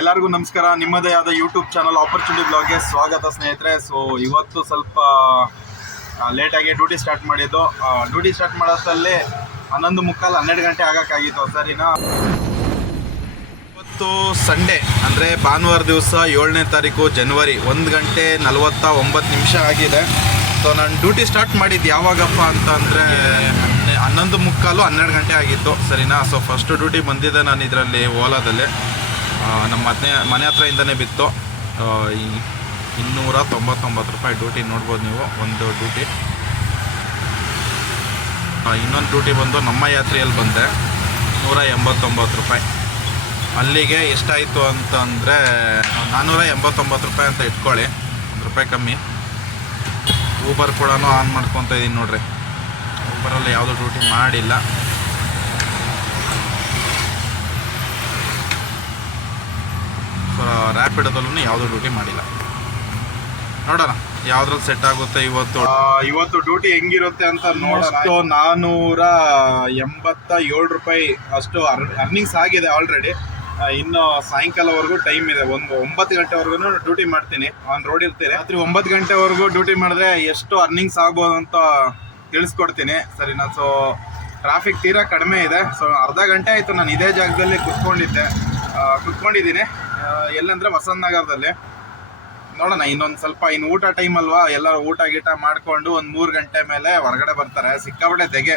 ಎಲ್ಲರಿಗೂ ನಮಸ್ಕಾರ. ನಿಮ್ಮದೇ ಆದ ಯೂಟ್ಯೂಬ್ ಚಾನಲ್ ಆಪರ್ಚುನಿಟಿ ಬ್ಲಾಗ್ಗೆ ಸ್ವಾಗತ ಸ್ನೇಹಿತರೆ. ಸೊ ಇವತ್ತು ಸ್ವಲ್ಪ ಲೇಟಾಗಿ ಡ್ಯೂಟಿ ಸ್ಟಾರ್ಟ್ ಮಾಡಿದ್ದು. ಡ್ಯೂಟಿ ಸ್ಟಾರ್ಟ್ ಮಾಡೋಷ್ಟರಲ್ಲಿ ಹನ್ನೊಂದು ಮುಕ್ಕಾಲು ಹನ್ನೆರಡು ಗಂಟೆ ಆಗೋಕ್ಕಾಗಿತ್ತು ಸರಿನಾ ಇವತ್ತು ಸಂಡೇ ಅಂದರೆ ಭಾನುವಾರ ದಿವಸ ಏಳನೇ ತಾರೀಕು ಜನವರಿ ಒಂದು ಗಂಟೆ ನಲವತ್ತ ಒಂಬತ್ತು ನಿಮಿಷ ಆಗಿದೆ. ಸೊ ನಾನು ಡ್ಯೂಟಿ ಸ್ಟಾರ್ಟ್ ಮಾಡಿದ್ದು ಯಾವಾಗಪ್ಪ ಅಂತ ಅಂದರೆ ಹನ್ನೊಂದು ಮುಕ್ಕಾಲು ಹನ್ನೆರಡು ಗಂಟೆ ಆಗಿತ್ತು ಸರಿನಾ? ಸೊ ಫಸ್ಟು ಡ್ಯೂಟಿ ಬಂದಿದ್ದೆ ನಾನು ಇದರಲ್ಲಿ ಓಲಾದಲ್ಲಿ. ನಮ್ಮ ಮನೆ ಮನೆ ಇಂದನೇ ಬಿತ್ತು. ಇನ್ನೂರ ತೊಂಬತ್ತೊಂಬತ್ತು ರೂಪಾಯಿ ಡ್ಯೂಟಿ ನೋಡ್ಬೋದು ನೀವು, ಒಂದು ಡ್ಯೂಟಿ ಇನ್ನೊಂದು ಡ್ಯೂಟಿ ಬಂದು ನಮ್ಮ ಯಾತ್ರೆಯಲ್ಲಿ ಬಂದೆ, ನೂರ ಎಂಬತ್ತೊಂಬತ್ತು ರೂಪಾಯಿ. ಅಲ್ಲಿಗೆ ಎಷ್ಟಾಯಿತು ಅಂತಂದರೆ ನಾನ್ನೂರ ಎಂಬತ್ತೊಂಬತ್ತು ರೂಪಾಯಿ ಅಂತ ಇಟ್ಕೊಳ್ಳಿ, ಒಂದು ರೂಪಾಯಿ ಕಮ್ಮಿ. ಊಬರ್ ಕೂಡ ಆನ್ ಮಾಡ್ಕೊತ ಇದ್ದೀನಿ ನೋಡ್ರಿ. ಊಬರಲ್ಲಿ ಯಾವುದೂ ಡ್ಯೂಟಿ ಮಾಡಿಲ್ಲ. ರ್ಯಾಪಿಡದಲ್ಲೂ ಯಾವುದೂ ಡ್ಯೂಟಿ ಮಾಡಿಲ್ಲ. ನೋಡೋಣ ಯಾವ್ದ್ರಲ್ಲಿ ಸೆಟ್ ಆಗುತ್ತೆ ಇವತ್ತು. ಇವತ್ತು ಡ್ಯೂಟಿ ಹೆಂಗಿರುತ್ತೆ ಅಂತ ನೋಡೋಣ. ನಾನೂರ ಎಂಬತ್ತ ಏಳು ರೂಪಾಯಿ ಅಷ್ಟು ಅರ್ನಿಂಗ್ಸ್ ಆಗಿದೆ ಆಲ್ರೆಡಿ ಇನ್ನು ಸಾಯಂಕಾಲವರೆಗೂ ಟೈಮ್ ಇದೆ. ಒಂದು ಒಂಬತ್ತು ಗಂಟೆವರೆಗೂ ಡ್ಯೂಟಿ ಮಾಡ್ತೀನಿ. ಆನ್ ರೋಡ್ ಇರ್ತೀನಿ ರಾತ್ರಿ ಒಂಬತ್ತು ಗಂಟೆವರೆಗೂ ಡ್ಯೂಟಿ ಮಾಡಿದ್ರೆ ಎಷ್ಟು ಅರ್ನಿಂಗ್ಸ್ ಆಗ್ಬೋದು ಅಂತ ತಿಳಿಸ್ಕೊಡ್ತೀನಿ. ಸರಿನಾ? ಸೊ ಟ್ರಾಫಿಕ್ ತೀರಾ ಕಡಿಮೆ ಇದೆ. ಸೊ ಅರ್ಧ ಗಂಟೆ ಆಯಿತು. ನಾನು ಇದೇ ಜಾಗದಲ್ಲಿ ಕುತ್ಕೊಂಡಿದ್ದೆ. ಕುತ್ಕೊಂಡಿದ್ದೀನಿ. ಎಲ್ಲಂದ್ರೆ ವಸಂತ ನಗರದಲ್ಲಿ ನೋಡೋಣ ಇನ್ನೊಂದು ಸ್ವಲ್ಪ ಇನ್ನು ಊಟ ಟೈಮ್ ಅಲ್ವಾ ಎಲ್ಲ ಊಟ ಗೀಟ ಮಾಡ್ಕೊಂಡು ಒಂದು ಮೂರು ಗಂಟೆ ಮೇಲೆ ಹೊರಗಡೆ ಬರ್ತಾರೆ. ಸಿಕ್ಕಾಪಟ್ಟೆ ತೆಗೆ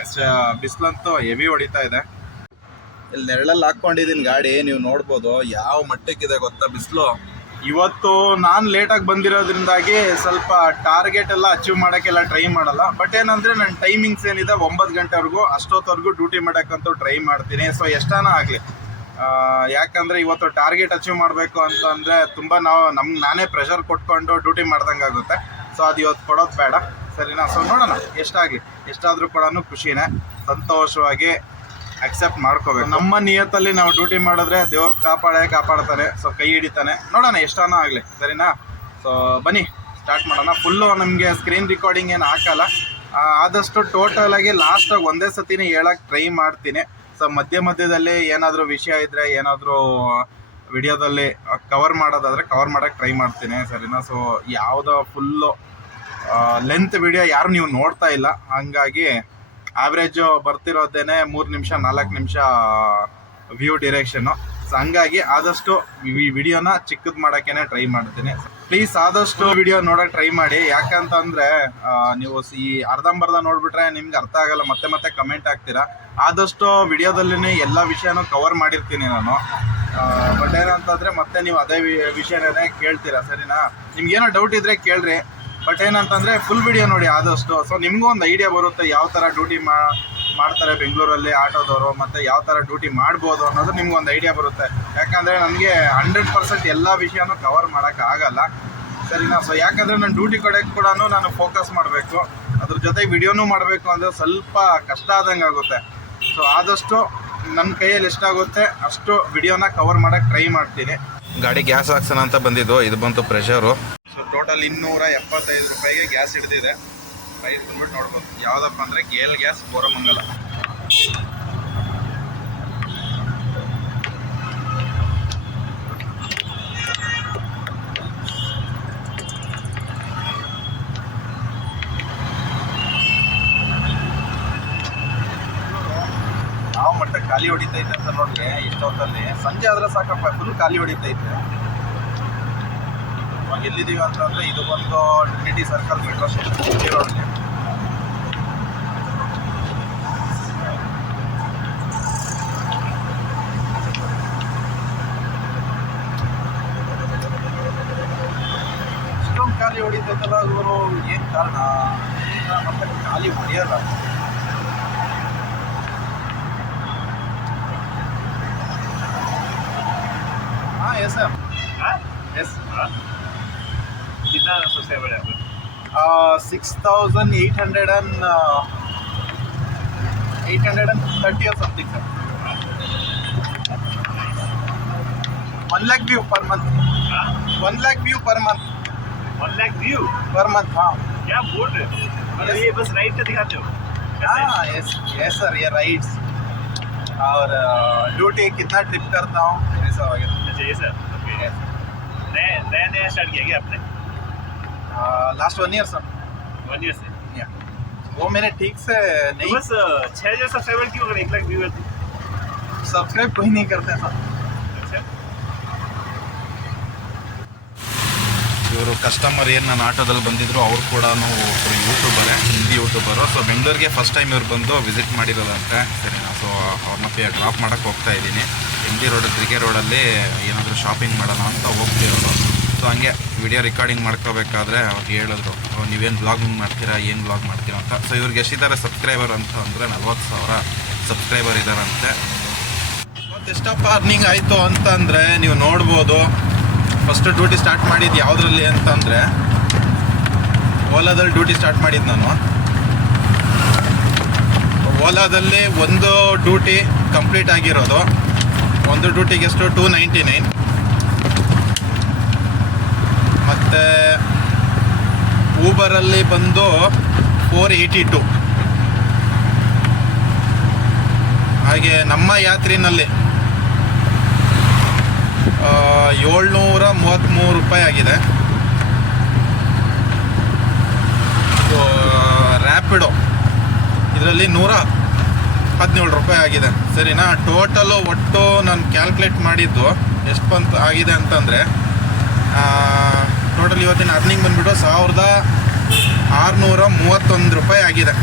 ಬಿಸಿಲಂತೂ ಹೆವಿ ಹೊಡಿತಾ ಇದೆ. ಇಲ್ಲಿ ನೆರಳಲ್ಲಿ ಹಾಕ್ಕೊಂಡಿದ್ದೀನಿ ಗಾಡಿ ನೀವು ನೋಡ್ಬೋದು ಯಾವ ಮಟ್ಟಕ್ಕಿದೆ ಗೊತ್ತಾ ಬಿಸಿಲು. ಇವತ್ತು ನಾನು ಲೇಟಾಗಿ ಬಂದಿರೋದ್ರಿಂದಾಗಿ ಸ್ವಲ್ಪ ಟಾರ್ಗೆಟ್ ಎಲ್ಲ ಅಚೀವ್ ಮಾಡೋಕ್ಕೆಲ್ಲ ಟ್ರೈ ಮಾಡಲ್ಲ. ಬಟ್ ಏನಂದರೆ ನನ್ನ ಟೈಮಿಂಗ್ಸ್ ಏನಿದೆ ಒಂಬತ್ತು ಗಂಟೆವರೆಗೂ ಅಷ್ಟೊತ್ತವರೆಗೂ ಡ್ಯೂಟಿ ಮಾಡೋಕ್ಕಂತೂ ಟ್ರೈ ಮಾಡ್ತೀನಿ. ಸೊ ಎಷ್ಟಾನ ಆಗಲಿ. ಯಾಕಂದರೆ ಇವತ್ತು ಟಾರ್ಗೆಟ್ ಅಚೀವ್ ಮಾಡಬೇಕು ಅಂತಂದರೆ ತುಂಬ ನಾವು ನಮ್ಗೆ ನಾನೇ ಪ್ರೆಷರ್ ಕೊಟ್ಕೊಂಡು ಡ್ಯೂಟಿ ಮಾಡ್ದಂಗೆ ಆಗುತ್ತೆ. ಸೊ ಅದು ಇವತ್ತು ಕೊಡೋದು ಬೇಡ. ಸರಿನಾ? ಸೊ ನೋಡೋಣ. ಎಷ್ಟಾಗಲಿ ಎಷ್ಟಾದರೂ ಕೂಡ ಖುಷಿನೇ. ಸಂತೋಷವಾಗಿ ಅಕ್ಸೆಪ್ಟ್ ಮಾಡ್ಕೋಬೇಕು. ನಮ್ಮ ನಿಯತ್ತಲ್ಲಿ ನಾವು ಡ್ಯೂಟಿ ಮಾಡಿದ್ರೆ ದೇವ್ರು ಕಾಪಾಡೇ ಕಾಪಾಡ್ತಾನೆ. ಸೊ ಕೈ ಹಿಡಿತಾನೆ. ನೋಡೋಣ, ಎಷ್ಟಾನ ಆಗಲಿ. ಸರಿನಾ? ಸೊ ಬನ್ನಿ. ಸ್ಟಾರ್ಟ್ ಮಾಡೋಣ. ಫುಲ್ಲು ನಮಗೆ ಸ್ಕ್ರೀನ್ ರೆಕಾರ್ಡಿಂಗ್ ಏನು ಹಾಕಲ್ಲ. ಆದಷ್ಟು ಟೋಟಲಾಗಿ ಲಾಸ್ಟಾಗಿ ಒಂದೇ ಸತಿನೇ ಹೇಳಕ್ಕೆ ಟ್ರೈ ಮಾಡ್ತೀನಿ. ಸೊ ಮಧ್ಯ ಮಧ್ಯದಲ್ಲಿ ಏನಾದರೂ ವಿಷಯ ಇದ್ದರೆ ಏನಾದರೂ ವಿಡಿಯೋದಲ್ಲಿ ಕವರ್ ಮಾಡೋದಾದರೆ ಕವರ್ ಮಾಡೋಕ್ಕೆ ಟ್ರೈ ಮಾಡ್ತೀನಿ, ಸರಿನಾ? ಸೊ ಯಾವುದೋ ಫುಲ್ಲು ಲೆಂತ್ ವಿಡಿಯೋ ಯಾರು ನೀವು ನೋಡ್ತಾ ಇಲ್ಲ. ಹಂಗಾಗಿ ಆವ್ರೇಜು ಬರ್ತಿರೋದೇನೆ ಮೂರು ನಿಮಿಷ, ನಾಲ್ಕು ನಿಮಿಷ ವ್ಯೂ ಡಿರೆಕ್ಷನ್ನು ಸೊ ಹಂಗಾಗಿ ಆದಷ್ಟು ಈ ವಿಡಿಯೋನ ಚಿಕ್ಕದು ಮಾಡೋಕ್ಕೇನೆ ಟ್ರೈ ಮಾಡ್ತೀನಿ. ಪ್ಲೀಸ್ ಆದಷ್ಟು ವಿಡಿಯೋ ನೋಡೋಕೆ ಟ್ರೈ ಮಾಡಿ. ಯಾಕಂತಂದರೆ ನೀವು ಈ ಅರ್ಧಂಬರ್ಧ ನೋಡಿಬಿಟ್ರೆ ನಿಮ್ಗೆ ಅರ್ಥ ಆಗಲ್ಲ. ಮತ್ತೆ ಮತ್ತೆ ಕಮೆಂಟ್ ಹಾಕ್ತೀರಾ. ಆದಷ್ಟು ವಿಡಿಯೋದಲ್ಲೇ ಎಲ್ಲ ವಿಷಯನೂ ಕವರ್ ಮಾಡಿರ್ತೀನಿ ನಾನು. ಬಟ್ ಏನಂತಂದರೆ ಮತ್ತೆ ನೀವು ಅದೇ ವಿಷಯನೇ ಕೇಳ್ತೀರಾ, ಸರಿನಾ? ನಿಮ್ಗೇನೋ ಡೌಟ್ ಇದ್ದರೆ ಕೇಳ್ರಿ. ಬಟ್ ಏನಂತಂದರೆ ಫುಲ್ ವಿಡಿಯೋ ನೋಡಿ ಆದಷ್ಟು. ಸೊ ನಿಮಗೂ ಒಂದು ಐಡಿಯಾ ಬರುತ್ತೆ, ಯಾವ ಥರ ಡ್ಯೂಟಿ ಮಾ ಮಾಡ್ತಾರೆ ಬೆಂಗಳೂರಲ್ಲಿ ಆಟೋದವರು ಮತ್ತು ಯಾವ ಥರ ಡ್ಯೂಟಿ ಮಾಡ್ಬೋದು ಅನ್ನೋದು ನಿಮ್ಗೆ ಒಂದು ಐಡಿಯಾ ಬರುತ್ತೆ. ಯಾಕಂದರೆ ನನಗೆ ಹಂಡ್ರೆಡ್ ಪರ್ಸೆಂಟ್ ಎಲ್ಲ ವಿಷಯನೂ ಕವರ್ ಮಾಡೋಕ್ಕಾಗಲ್ಲ ಸರಿನಾ? ಸೊ ಯಾಕಂದರೆ ನಾನು ಡ್ಯೂಟಿ ಕಡೆ ಕೂಡ ನಾನು ಫೋಕಸ್ ಮಾಡಬೇಕು. ಅದ್ರ ಜೊತೆ ವಿಡಿಯೋನೂ ಮಾಡಬೇಕು ಅಂದರೆ ಸ್ವಲ್ಪ ಕಷ್ಟ ಆದಂಗೆ ಆಗುತ್ತೆ. ಸೊ ಆದಷ್ಟು ನನ್ನ ಕೈಯಲ್ಲಿ ಎಷ್ಟಾಗುತ್ತೆ ಅಷ್ಟು ವಿಡಿಯೋನ ಕವರ್ ಮಾಡೋಕೆ ಟ್ರೈ ಮಾಡ್ತೀನಿ. ಗಾಡಿ ಗ್ಯಾಸ್ ಹಾಕ್ಸೋಣ ಅಂತ ಬಂದಿದ್ದು ಇದು ಬಂತು ಪ್ರೆಷರು ಸೊ ಟೋಟಲ್ ಇನ್ನೂರ ಎಪ್ಪತ್ತೈದು ರೂಪಾಯಿಗೆ ಗ್ಯಾಸ್ ಹಿಡಿದಿದೆ. ಪ್ರೈಸ್ ಬಂದ್ಬಿಟ್ಟು ನೋಡ್ಬೋದು ಯಾವುದಪ್ಪ ಅಂದರೆ ಗೇಲ್ ಗ್ಯಾಸ್ ಬೋರಮಂಗಲ ಯಾವ ಮಟ್ಟ ಖಾಲಿ ಹೊಡಿತೈತೆ ಅಂತ ನೋಡ್ರಿ, ಇಷ್ಟೊತ್ತಲ್ಲಿ. ಸಂಜೆ ಆದ್ರೆ ಸಾಕಪ್ಪ ಫುಲ್ ಖಾಲಿ ಹೊಡಿತೈತೆ. ಎಲ್ಲಿದ್ದೀವಿ ಅಂತಂದರೆ ಇದು ಬಂದು ಟಿ ಸರ್ಕಲ್ ಮೆಟ್ರೋ ಸ್ಟೇಷನ್ ರೋಡ್ಗೆ ಇಷ್ಟೊಂದು ಖಾಲಿ ಹೊಡಿತೈತಲ್ಲ ಇವರು ಏನು ಕಾರಣ? ಮತ್ತೆ ಖಾಲಿ ಹೊಡೆಯಲ್ಲ. ಹಾಂ yes sir yes so seven hundred. Uh, six thousand eight hundred and uh, eight hundred and thirty or something, sir. One lakh view per month. Huh? One lakh view per month. One lakh view per month. हाँ. क्या बोल रहे हो? मतलब ये बस right का दिखाते हो? हाँ, yes, yes sir, ये राइट्स. और ड्यूटी कितना ट्रिप करता हूँ ऐसा वगैरह अच्छा ये सर ओके नया नया स्टार्ट किया क्या आपने last one year sir one year से वो मेरे ठीक से तो नहीं बस छह हजार सब्सक्राइबर क्यों अगर एक लाख व्यूअर थे सब्सक्राइब कोई नहीं करते सर अच्छा ಇವರು ಕಸ್ಟಮರ್ ಏನು ನನ್ನ ಆಟೋದಲ್ಲಿ ಬಂದಿದ್ರು ಅವ್ರು ಕೂಡ ಒಬ್ಬರು ಯೂಟ್ಯೂಬರೇ ಹಿಂದಿ ಯೂಟ್ಯೂಬರು ಸೊ ಬೆಂಗಳೂರಿಗೆ ಫಸ್ಟ್ ಟೈಮ್ ಇವ್ರು ಬಂದು ವಿಸಿಟ್ ಮಾಡಿರೋದಂತೆ ಸರಿನಾ ಸೊ ಅವ್ರನ್ನ ಪೇ ಡ್ರಾಪ್ ಮಾಡೋಕ್ಕೆ ಹೋಗ್ತಾ ಇದ್ದೀನಿ ಎಮ್ ಜಿ ರೋಡ್ ಕ್ರಿಕೆ ರೋಡಲ್ಲಿ ಏನಾದರೂ ಶಾಪಿಂಗ್ ಮಾಡೋಣ ಅಂತ ಹೋಗ್ತಿರೋದು ಸೊ ಹಂಗೆ ವಿಡಿಯೋ ರೆಕಾರ್ಡಿಂಗ್ ಮಾಡ್ಕೋಬೇಕಾದ್ರೆ ಅವ್ರು ಹೇಳಿದ್ರು "ಓ, ನೀವೇನು ಬ್ಲಾಗಿಂಗ್ ಮಾಡ್ತೀರಾ ಏನು ಬ್ಲಾಗ್ ಮಾಡ್ತೀರಾ? ಅಂತ. ಸೊ ಇವ್ರಿಗೆ ಎಷ್ಟಿದ್ದಾರೆ ಸಬ್ಸ್ಕ್ರೈಬರ್ ಅಂತ ಅಂದರೆ ನಲ್ವತ್ತು ಸಾವಿರ ಸಬ್ಸ್ಕ್ರೈಬರ್ ಇದ್ದಾರಂತೆ ಎಷ್ಟಪ್ಪ ಅರ್ನಿಂಗ್ ಆಯಿತು ಅಂತಂದರೆ ನೀವು ನೋಡ್ಬೋದು. ಫಸ್ಟ್ ಡ್ಯೂಟಿ ಸ್ಟಾರ್ಟ್ ಮಾಡಿದ್ದು ಯಾವುದ್ರಲ್ಲಿ ಅಂತಂದರೆ ಓಲಾದಲ್ಲಿ ಡ್ಯೂಟಿ ಸ್ಟಾರ್ಟ್ ಮಾಡಿದ್ದು ನಾನು. ಓಲಾದಲ್ಲಿ ಒಂದು ಡ್ಯೂಟಿ ಕಂಪ್ಲೀಟ್ ಆಗಿರೋದು. ಒಂದು ಡ್ಯೂಟಿಗೆ ಎಷ್ಟು? ಟೂ ನೈಂಟಿ ನೈನ್ ಮತ್ತು ಊಬರಲ್ಲಿ ಬಂದು ಫೋರ್ ಏಯ್ಟಿ ಟು ಹಾಗೆ ನಮ್ಮ ಯಾತ್ರಿನಲ್ಲಿ ಏಳ್ನೂರ ಮೂವತ್ತ್ಮೂರು ರೂಪಾಯಿ ಆಗಿದೆ. ರ್ಯಾಪಿಡೋ ಇದರಲ್ಲಿ ನೂರ ಹದಿನೇಳು ರೂಪಾಯಿ ಆಗಿದೆ. ಸರಿನಾ? ಟೋಟಲು ಒಟ್ಟು ನಾನು ಕ್ಯಾಲ್ಕುಲೇಟ್ ಮಾಡಿದ್ದು ಎಷ್ಟು ಬಂತು ಆಗಿದೆ ಅಂತಂದರೆ ಟೋಟಲ್ ಇವತ್ತಿನ ಅರ್ನಿಂಗ್ ಬಂದ್ಬಿಟ್ಟು ಸಾವಿರದ ಆರುನೂರ ಮೂವತ್ತೊಂದು ರೂಪಾಯಿ ಆಗಿದೆ.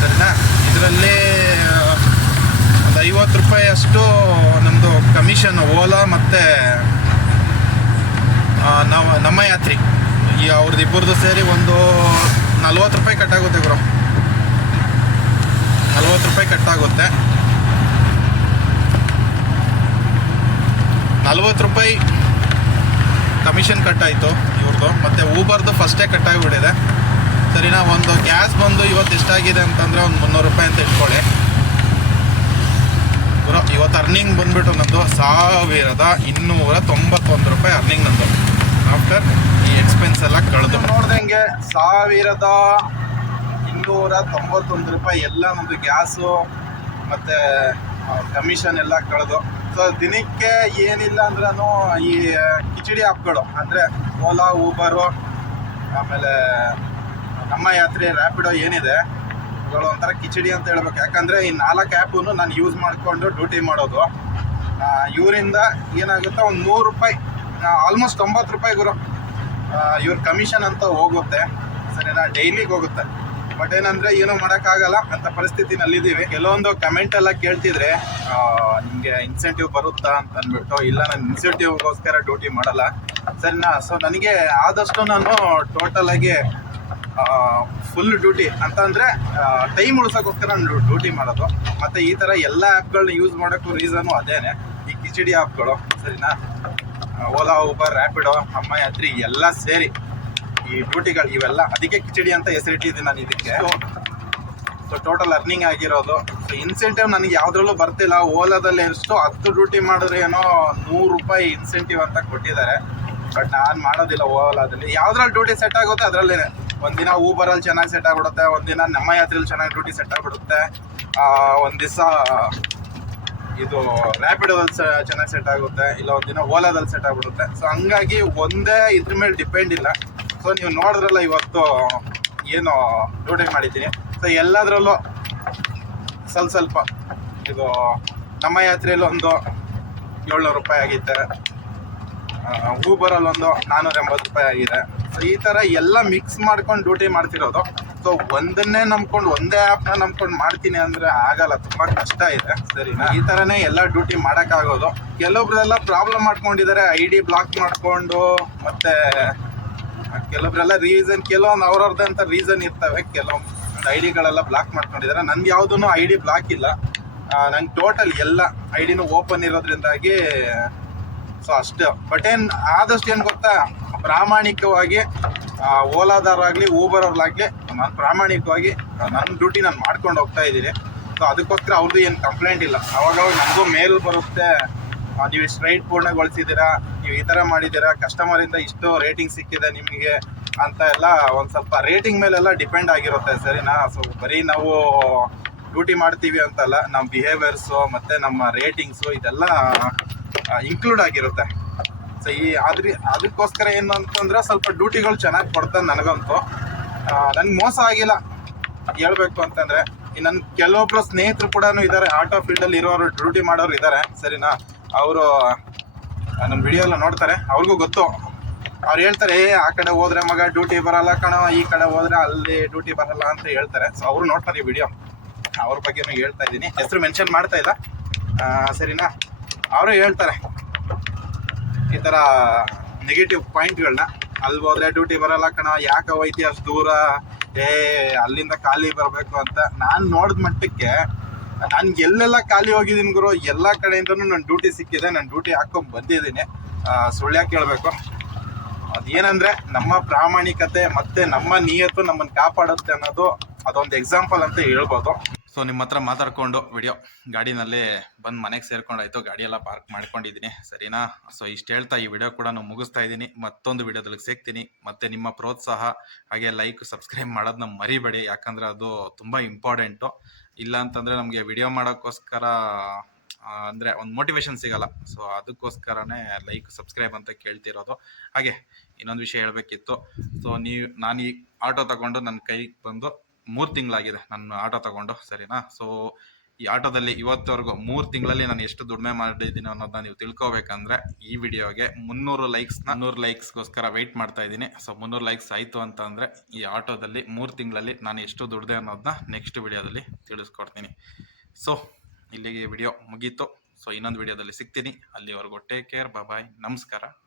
ಸರಿನಾ? ಇದರಲ್ಲಿ, ಒಂದು ಐವತ್ತು ರೂಪಾಯಿ ಅಷ್ಟು ನಮ್ಮದು ಕಮಿಷನ್ ಓಲಾ ಮತ್ತು ನಾವು, ನಮ್ಮ ಯಾತ್ರಿ. ಈ ಅವ್ರದ್ದು ಇಬ್ಬರದ್ದು ಸೇರಿ ಒಂದು ನಲ್ವತ್ತು ರೂಪಾಯಿ ಕಟ್ಟಾಗುತ್ತೆ ಗುರು. ನಲ್ವತ್ತು ರೂಪಾಯಿ ಕಟ್ಟಾಗುತ್ತೆ. ನಲ್ವತ್ತು ರೂಪಾಯಿ ಕಮಿಷನ್ ಕಟ್ ಆಯಿತು ಇವ್ರದ್ದು ಮತ್ತು ಊಬರ್ದು ಫಸ್ಟೇ ಕಟ್ಟಾಗಿಬಿಟ್ಟಿದೆ. ಸರಿನಾ, ಒಂದು ಗ್ಯಾಸ್ ಬಂದು ಇವತ್ತು ಎಷ್ಟಾಗಿದೆ ಅಂತಂದರೆ ಒಂದು ಮುನ್ನೂರು ರೂಪಾಯಿ ಅಂತ ಇಟ್ಕೊಳ್ಳಿ. ಗುರು, ಇವತ್ತು ಅರ್ನಿಂಗ್ ಬಂದುಬಿಟ್ಟು ನಂದು ಸಾವಿರದ ಇನ್ನೂರ ತೊಂಬತ್ತೊಂದು ರೂಪಾಯಿ ಅರ್ನಿಂಗ್ ನಂದು. ಆಫ್ಟರ್ ಈ ಎಕ್ಸ್ಪೆನ್ಸ್ ಎಲ್ಲ ಕಳೆದು. ನೋಡ್ದಂಗೆ ಸಾವಿರದ ಇನ್ನೂರ ತೊಂಬತ್ತೊಂದು ರೂಪಾಯಿ ಎಲ್ಲ ನಮ್ಮದು ಗ್ಯಾಸು ಮತ್ತು ಕಮಿಷನ್ ಎಲ್ಲ ಕಳೆದು. ಸೊ ದಿನಕ್ಕೆ ಏನಿಲ್ಲ ಅಂದ್ರೂ ಈ ಕಿಚಡಿ ಆ್ಯಪ್ಗಳು ಅಂದರೆ ಓಲಾ ಊಬರು ಆಮೇಲೆ ನಮ್ಮ ಯಾತ್ರೆ ರ್ಯಾಪಿಡೋ ಏನಿದೆ ಇವುಗಳು ಒಂಥರ ಕಿಚಡಿ ಅಂತ ಹೇಳ್ಬೇಕು. ಯಾಕಂದರೆ ಈ ನಾಲ್ಕು ಆ್ಯಪನ್ನು ನಾನು ಯೂಸ್ ಮಾಡಿಕೊಂಡು ಡ್ಯೂಟಿ ಮಾಡೋದು. ಇವರಿಂದ ಏನಾಗುತ್ತೆ ಒಂದು ನೂರು ರೂಪಾಯಿ ಆಲ್ಮೋಸ್ಟ್ ತೊಂಬತ್ತು ರೂಪಾಯಿ ಗುರು ಆ, ಇವ್ರ ಕಮಿಷನ್ ಅಂತ ಹೋಗುತ್ತೆ. ಸರಿನಾ? ಡೈಲಿಗೆ ಹೋಗುತ್ತೆ. ಬಟ್ ಏನಂದ್ರೆ ಏನೂ ಆಗಲ್ಲ ಅಂತ ಪರಿಸ್ಥಿತಿನಲ್ಲಿದ್ದೀವಿ. ಕೆಲವೊಂದು ಕಮೆಂಟ್ ಎಲ್ಲ ಕೇಳ್ತಿದ್ರೆ ನಿಮಗೆ ನಿಮ್ಗೆ ಇನ್ಸೆಂಟಿವ್ ಬರುತ್ತಾ? ಅಂತ ಅಂದ್ಬಿಟ್ಟು, ಇಲ್ಲ, ನಾನು ಇನ್ಸೆಂಟಿವ್ಗೋಸ್ಕರ ಡ್ಯೂಟಿ ಮಾಡಲ್ಲ. ಸರಿನಾ ಸೊ ನನಗೆ ಆದಷ್ಟು ನಾನು ಟೋಟಲ್ ಆಗಿ ಫುಲ್ ಡ್ಯೂಟಿ ಅಂತ ಅಂದರೆ ಟೈಮ್ ಉಳಿಸೋಕ್ಕೋಸ್ಕರ ನಾನು ಡ್ಯೂಟಿ ಮಾಡೋದು. ಮತ್ತು ಈ ಥರ ಎಲ್ಲ ಆ್ಯಪ್ಗಳನ್ನ ಯೂಸ್ ಮಾಡೋಕ್ಕೂ ರೀಸನು ಅದೇನೆ. ಈ ಕಿಚಡಿ ಆ್ಯಪ್ಗಳು ಸರಿನಾ? ಓಲಾ ಊಬರ್ ರ್ಯಾಪಿಡೋ ಅಮ್ಮ, ಯಾತ್ರಿ, ಎಲ್ಲ ಸೇರಿ. ಈ ಡ್ಯೂಟಿಗಳು ಇವೆಲ್ಲ ಅದಕ್ಕೆ ಕಿಚಡಿ ಅಂತ ಹೆಸರಿಟ್ಟಿದ್ದೀನಿ ನಾನು ಇದಕ್ಕೆ. ಸೊ ಟೋಟಲ್ ಅರ್ನಿಂಗ್ ಆಗಿರೋದು. ಸೊ ಇನ್ಸೆಂಟಿವ್ ನನಗೆ ಯಾವುದ್ರಲ್ಲೂ ಬರ್ತಿಲ್ಲ. ಓಲಾದಲ್ಲಿ ಎಷ್ಟು ಹತ್ತು ಡ್ಯೂಟಿ ಮಾಡಿದ್ರೆ ಏನೋ ನೂರು ರೂಪಾಯಿ ಇನ್ಸೆಂಟಿವ್ ಅಂತ ಕೊಟ್ಟಿದ್ದಾರೆ. ಬಟ್ ನಾನು ಮಾಡೋದಿಲ್ಲ ಓಲಾದಲ್ಲಿ. ಯಾವ್ದ್ರಲ್ಲಿ ಡ್ಯೂಟಿ ಸೆಟ್ ಆಗುತ್ತೆ ಅದರಲ್ಲೇ. ಒಂದಿನ ಊಬರಲ್ಲಿ ಚೆನ್ನಾಗಿ ಸೆಟ್ ಆಗ್ಬಿಡುತ್ತೆ, ಒಂದಿನ ನಮ್ಮ ಯಾತ್ರೆಯಲ್ಲಿ ಚೆನ್ನಾಗಿ ಡ್ಯೂಟಿ ಸೆಟ್ ಆಗ್ಬಿಡುತ್ತೆ. ಒಂದು ದಿವಸ ಇದು ರ್ಯಾಪಿಡೋದಲ್ಲಿ ಚೆನ್ನಾಗಿ ಸೆಟ್ ಆಗುತ್ತೆ. ಇಲ್ಲ ಒಂದಿನ ಓಲಾದಲ್ಲಿ ಸೆಟ್ ಆಗ್ಬಿಡುತ್ತೆ. ಸೊ ಹಂಗಾಗಿ ಒಂದೇ ಇದ್ರ ಮೇಲೆ ಡಿಪೆಂಡ್ ಇಲ್ಲ. ಸೊ ನೀವು ನೋಡಿದ್ರಲ್ಲ ಇವತ್ತು ಏನು ಡ್ಯೂಟಿ ಮಾಡಿದ್ದೀನಿ. ಸೊ ಎಲ್ಲದರಲ್ಲೂ ಸ್ವಲ್ಪ ಸ್ವಲ್ಪ ಇದು ನಮ್ಮ ಯಾತ್ರೆಯಲ್ಲಿ ಒಂದು ಏಳ್ನೂರು ರೂಪಾಯಿ ಆಗಿದೆ ಊಬರಲ್ಲಿ ಒಂದು ನಾನ್ನೂರ ಎಂಬತ್ತು ರೂಪಾಯಿ ಆಗಿದೆ. ಸೊ ಈ ಥರ ಎಲ್ಲ ಮಿಕ್ಸ್ ಮಾಡ್ಕೊಂಡು ಡ್ಯೂಟಿ ಮಾಡ್ತಿರೋದು. ಸೊ ಒಂದನ್ನೇ ನಂಬ್ಕೊಂಡು ಒಂದೇ ಆ್ಯಪ್ನ ನಂಬ್ಕೊಂಡು ಮಾಡ್ತೀನಿ ಅಂದರೆ ಆಗಲ್ಲ. ತುಂಬ ಕಷ್ಟ ಇದೆ. ಸರಿನಾ? ಈ ಥರನೇ ಎಲ್ಲ ಡ್ಯೂಟಿ ಮಾಡೋಕ್ಕಾಗೋದು. ಕೆಲವೊಬ್ರೆಲ್ಲ ಪ್ರಾಬ್ಲಮ್ ಮಾಡ್ಕೊಂಡಿದ್ದಾರೆ. ಐ ಡಿ ಬ್ಲಾಕ್ ಮಾಡಿಕೊಂಡು ಮತ್ತು ಕೆಲವೊಬ್ರೆಲ್ಲ ರೀಸನ್ ಕೆಲವೊಂದು ಅವ್ರವ್ರದಂತ ರೀಸನ್ ಇರ್ತವೆ, ಕೆಲವೊಂದು ಐ ಡಿಗಳೆಲ್ಲ ಬ್ಲಾಕ್ ಮಾಡ್ಕೊಂಡಿದ್ದಾರೆ ನನ್ಗೆ ಯಾವುದೂ ಐ ಡಿ ಬ್ಲಾಕ್ ಇಲ್ಲ. ನಂಗೆ ಟೋಟಲ್ ಎಲ್ಲ ಐ ಡಿನೂ ಓಪನ್ ಇರೋದ್ರಿಂದಾಗಿ ಸೊ ಅಷ್ಟು. ಬಟ್ ಏನು, ಆದಷ್ಟು ಏನು ಗೊತ್ತಾ? ಪ್ರಾಮಾಣಿಕವಾಗಿ ಓಲಾದವರಾಗಲಿ ಊಬರವ್ರಾಗಲಿ ನಾನು ಪ್ರಾಮಾಣಿಕವಾಗಿ ನನ್ನ ಡ್ಯೂಟಿ ನಾನು ಮಾಡ್ಕೊಂಡು ಹೋಗ್ತಾ ಇದ್ದೀನಿ. ಸೊ ಅದಕ್ಕೋಸ್ಕರ ಅವ್ರದ್ದು ಏನು ಕಂಪ್ಲೇಂಟ್ ಇಲ್ಲ. ಅವಾಗ ನನಗೂ ಮೇಲ್ ಬರುತ್ತೆ. ನೀವು ಸ್ಟ್ರೈಟ್ ರೈಟ್ ಪೂರ್ಣಗೊಳಿಸಿದ್ದೀರಾ? ನೀವು ಈ ಥರ ಮಾಡಿದ್ದೀರಾ? ಕಸ್ಟಮರಿಂದ ಇಷ್ಟು ರೇಟಿಂಗ್ ಸಿಕ್ಕಿದೆ ನಿಮಗೆ ಅಂತ ಎಲ್ಲ ಒಂದು ಸ್ವಲ್ಪ ರೇಟಿಂಗ್ ಮೇಲೆಲ್ಲ ಡಿಪೆಂಡ್ ಆಗಿರುತ್ತೆ, ಸರಿನಾ? ಸೊ ಬರೀ ನಾವು ಡ್ಯೂಟಿ ಮಾಡ್ತೀವಿ ಅಂತಲ್ಲ ನಮ್ಮ ಬಿಹೇವಿಯರ್ಸು ಮತ್ತು ನಮ್ಮ ರೇಟಿಂಗ್ಸು ಇದೆಲ್ಲ ಇನ್ಕ್ಲೂಡ್ ಆಗಿರುತ್ತೆ. ಸೊ ಈ ಆದ್ರಿ, ಅದಕ್ಕೋಸ್ಕರ ಏನು ಅಂತಂದ್ರೆ ಸ್ವಲ್ಪ ಡ್ಯೂಟಿಗಳು ಚೆನ್ನಾಗಿ ಕೊಡ್ತಾನೆ ನನಗಂತೂ. ನನ್ಗೆ ಮೋಸ ಆಗಿಲ್ಲ. ಹೇಳ್ಬೇಕು ಅಂತಂದ್ರೆ ನನ್ನ ಕೆಲವೊಬ್ರು ಸ್ನೇಹಿತರು ಕೂಡ ಇದ್ದಾರೆ ಆಟೋ ಫೀಲ್ಡಲ್ಲಿ ಇರೋರು ಡ್ಯೂಟಿ ಮಾಡೋರು ಇದ್ದಾರೆ ಸರಿನಾ? ಅವರು ನಮ್ಮ ವಿಡಿಯೋ ಎಲ್ಲ ನೋಡ್ತಾರೆ. ಅವ್ರಿಗೂ ಗೊತ್ತು. ಅವ್ರು ಹೇಳ್ತಾರೆ ಆ ಕಡೆ ಹೋದ್ರೆ ಮಗ ಡ್ಯೂಟಿ ಬರಲ್ಲ ಕಣ, ಈ ಕಡೆ ಹೋದ್ರೆ ಅಲ್ಲಿ ಡ್ಯೂಟಿ ಬರಲ್ಲ ಅಂತ ಹೇಳ್ತಾರೆ. ಸೊ ಅವರು ನೋಡ್ತಾರೆ ಈ ವಿಡಿಯೋ ಅವ್ರ ಬಗ್ಗೆನೂ ಹೇಳ್ತಾ ಇದ್ದೀನಿ. ಹೆಸರು ಮೆನ್ಷನ್ ಮಾಡ್ತಾ ಇಲ್ಲ. ಸರಿನಾ? ಅವರು ಹೇಳ್ತಾರೆ, ಈ ಥರ ನೆಗೆಟಿವ್ ಪಾಯಿಂಟ್ಗಳನ್ನ ಅಲ್ಲಿ ಹೋದ್ರೆ ಡ್ಯೂಟಿ ಬರಲ್ಲ ಕಣ, ಯಾಕೆ ಹೋಯ್ತಿ ಅಷ್ಟು ದೂರ, ಏ, ಅಲ್ಲಿಂದ ಖಾಲಿ ಬರಬೇಕು ಅಂತ. ನಾನು ನೋಡಿದ ಮಟ್ಟಕ್ಕೆ ನಾನು ಎಲ್ಲೆಲ್ಲ ಖಾಲಿ ಹೋಗಿದ್ದೀನಿ ಗುರು. ಎಲ್ಲ ಕಡೆಯಿಂದನೂ ನನ್ನ ಡ್ಯೂಟಿ ಸಿಕ್ಕಿದೆ. ನಾನು ಡ್ಯೂಟಿ ಹಾಕೊಂಡು ಬಂದಿದ್ದೀನಿ. ಸುಳ್ಳ್ಯಾಕೆ ಕೇಳಬೇಕು. ಅದೇನಂದ್ರೆ, ನಮ್ಮ ಪ್ರಾಮಾಣಿಕತೆ ಮತ್ತೆ ನಮ್ಮ ನಿಯತ್ತು ನಮ್ಮನ್ನು ಕಾಪಾಡುತ್ತೆ ಅನ್ನೋದು ಅದೊಂದು ಎಕ್ಸಾಂಪಲ್ ಅಂತ ಹೇಳ್ಬೋದು. ಸೊ ನಿಮ್ಮ ಹತ್ರ ಮಾತಾಡ್ಕೊಂಡು ವಿಡಿಯೋ ಗಾಡಿನಲ್ಲಿ ಬಂದು ಮನೆಗೆ ಸೇರ್ಕೊಂಡಾಯ್ತು. ಗಾಡಿ ಎಲ್ಲ ಪಾರ್ಕ್ ಮಾಡ್ಕೊಂಡಿದ್ದೀನಿ ಸರಿನಾ? ಸೊ ಇಷ್ಟು ಹೇಳ್ತಾ ಈ ವಿಡಿಯೋ ಕೂಡ ನಾನು ಮುಗಿಸ್ತಾ ಇದ್ದೀನಿ ಮತ್ತೊಂದು ವಿಡಿಯೋದಲ್ಲಿ ಸಿಗ್ತೀನಿ ಮತ್ತು ನಿಮ್ಮ ಪ್ರೋತ್ಸಾಹ ಹಾಗೆ ಲೈಕ್ ಸಬ್ಸ್ಕ್ರೈಬ್ ಮಾಡೋದನ್ನ ಮರಿಬೇಡಿ. ಯಾಕಂದರೆ ಅದು ತುಂಬ ಇಂಪಾರ್ಟೆಂಟು ಇಲ್ಲ ಅಂತಂದರೆ ನಮಗೆ ವಿಡಿಯೋ ಮಾಡೋಕ್ಕೋಸ್ಕರ ಅಂದ್ರೆ ಒಂದು ಮೋಟಿವೇಶನ್ ಸಿಗಲ್ಲ. ಸೊ ಅದಕ್ಕೋಸ್ಕರನೇ ಲೈಕ್ ಸಬ್ಸ್ಕ್ರೈಬ್ ಅಂತ ಕೇಳ್ತಿರೋದು. ಹಾಗೆ ಇನ್ನೊಂದು ವಿಷಯ ಹೇಳಬೇಕಿತ್ತು. ಸೊ ನೀವು ನಾನು ಈ ಆಟೋ ತಗೊಂಡು ನನ್ನ ಕೈಗೆ ಬಂದು ಮೂರು ತಿಂಗಳಾಗಿದೆ ನನ್ನ ಆಟೋ ತಗೊಂಡು, ಸರಿನಾ? ಸೊ ಈ ಆಟೋದಲ್ಲಿ ಇವತ್ತವರೆಗೂ ಮೂರು ತಿಂಗಳಲ್ಲಿ ನಾನು ಎಷ್ಟು ದುಡಿಮೆ ಮಾಡಿದ್ದೀನಿ ಅನ್ನೋದನ್ನ ನೀವು ತಿಳ್ಕೊಬೇಕಂದ್ರೆ, ಈ ವಿಡಿಯೋಗೆ ಮುನ್ನೂರು ಲೈಕ್ಸ್ ನೂರು ಲೈಕ್ಸ್ಗೋಸ್ಕರ ವೆಯ್ಟ್ ಮಾಡ್ತಾ ಇದ್ದೀನಿ. ಸೊ ಮುನ್ನೂರು ಲೈಕ್ಸ್ ಆಯಿತು ಅಂತಂದರೆ, ಈ ಆಟೋದಲ್ಲಿ ಮೂರು ತಿಂಗಳಲ್ಲಿ ನಾನು ಎಷ್ಟು ದುಡ್ದೆ ಅನ್ನೋದನ್ನ ನೆಕ್ಸ್ಟ್ ವಿಡಿಯೋದಲ್ಲಿ ತಿಳಿಸ್ಕೊಡ್ತೀನಿ. ಸೊ ಇಲ್ಲಿಗೆ ವಿಡಿಯೋ ಮುಗೀತು. ಸೊ ಇನ್ನೊಂದು ವಿಡಿಯೋದಲ್ಲಿ ಸಿಗ್ತೀನಿ. ಅಲ್ಲಿವರೆಗೂ ಟೇಕ್ ಕೇರ್ ಬಾಯ್ ನಮಸ್ಕಾರ.